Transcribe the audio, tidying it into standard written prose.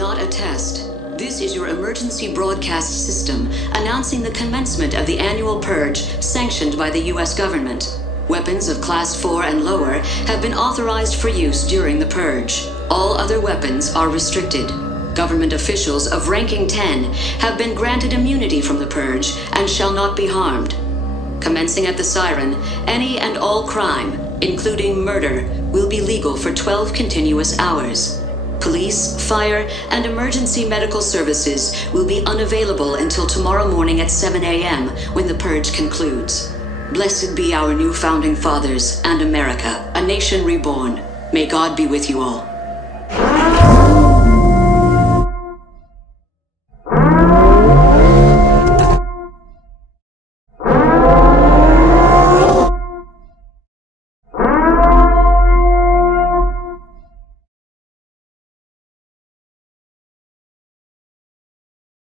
not a test. This is your emergency broadcast system announcing the commencement of the annual Purge sanctioned by the U.S. government. Weapons of Class 4 and lower have been authorized for use during the Purge. All other weapons are restricted. Government officials of ranking 10 have been granted immunity from the Purge and shall not be harmed. Commencing at the siren, any and all crime, including murder, will be legal for 12 continuous hours. Police, fire, and emergency medical services will be unavailable until tomorrow morning at 7 a.m. when the Purge concludes. Blessed be our new founding fathers and America, a nation reborn. May God be with you all.